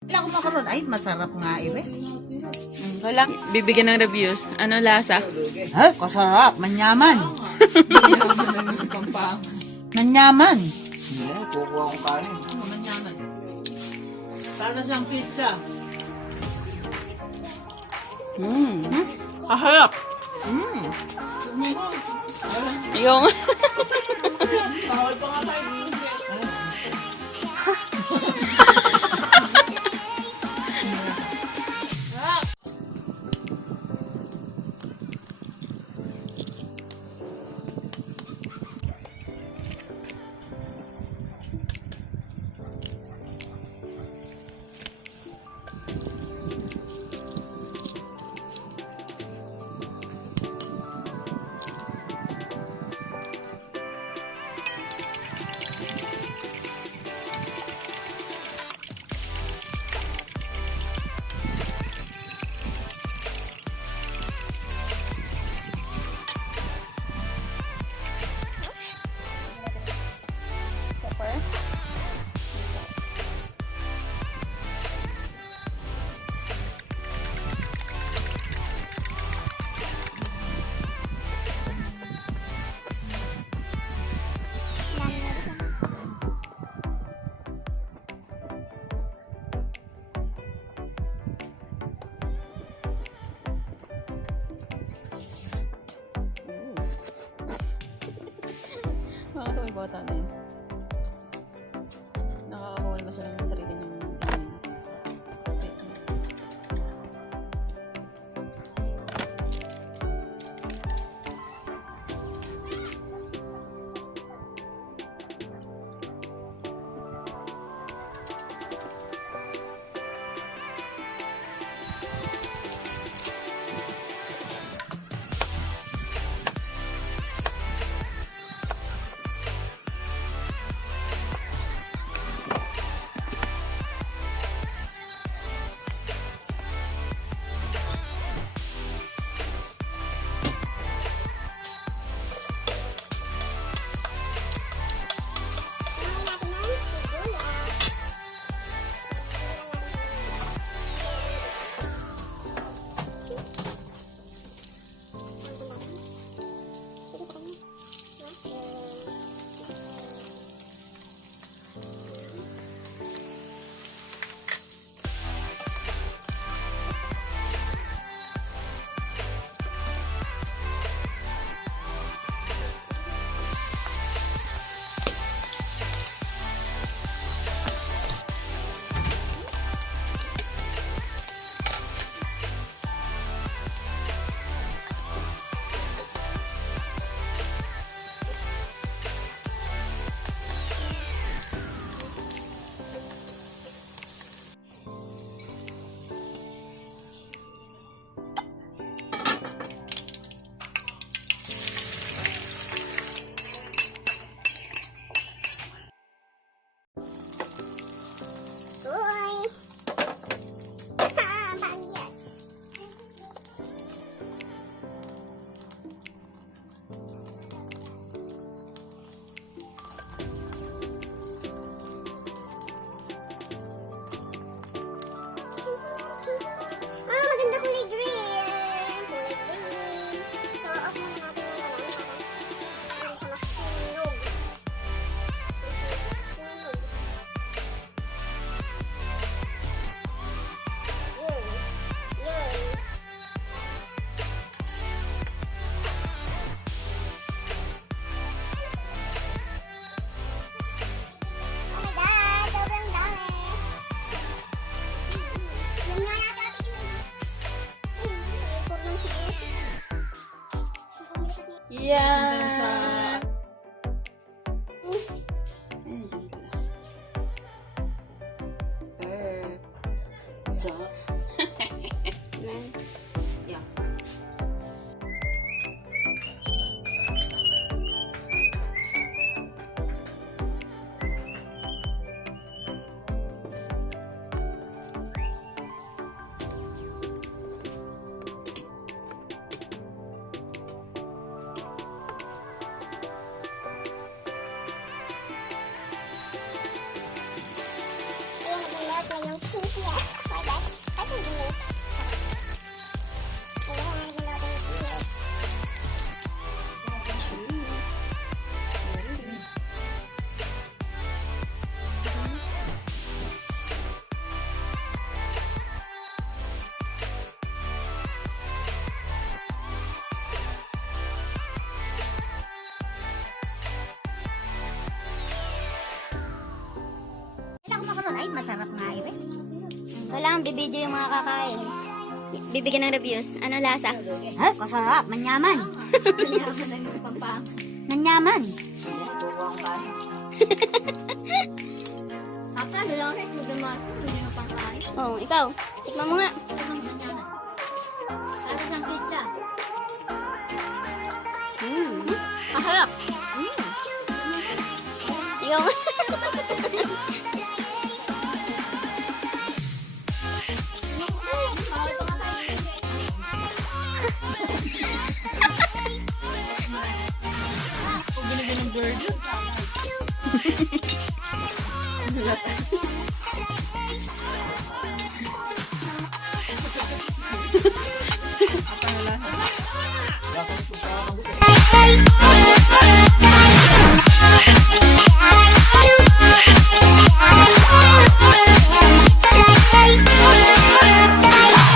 Wala ko makaroon. Ay, masarap nga ibe. Wala. Bibigyan ng reviews. Ano lasa? Ay, kasarap. Manyaman. Manyaman. Hindi, kukuha akong kanin. Manyaman. Para siyang pizza. Kaharap. Yung... Bawal pa nga tayo. Nakakatawa yung bata na yun. Nakakawal ba siya ng sarili ng yan. Yeah. cheesy. Oh my gosh, especially the meat. Ayan, melting cheese. Kailangan makaroon ay masarap nga eh. Kailangan bibidyo yung mga kakain. Bibigyan ng reviews. Ano lasa? Ay, kasarap, manyaman. Manyaman. Kukuha akong kanin. Papa, ano lang rin? Hindi na pangkain. Oo, ikaw. Tikman mo nga. Manyaman. Para siyang pizza. Masarap. Ikaw. Kung binigyan ng burger.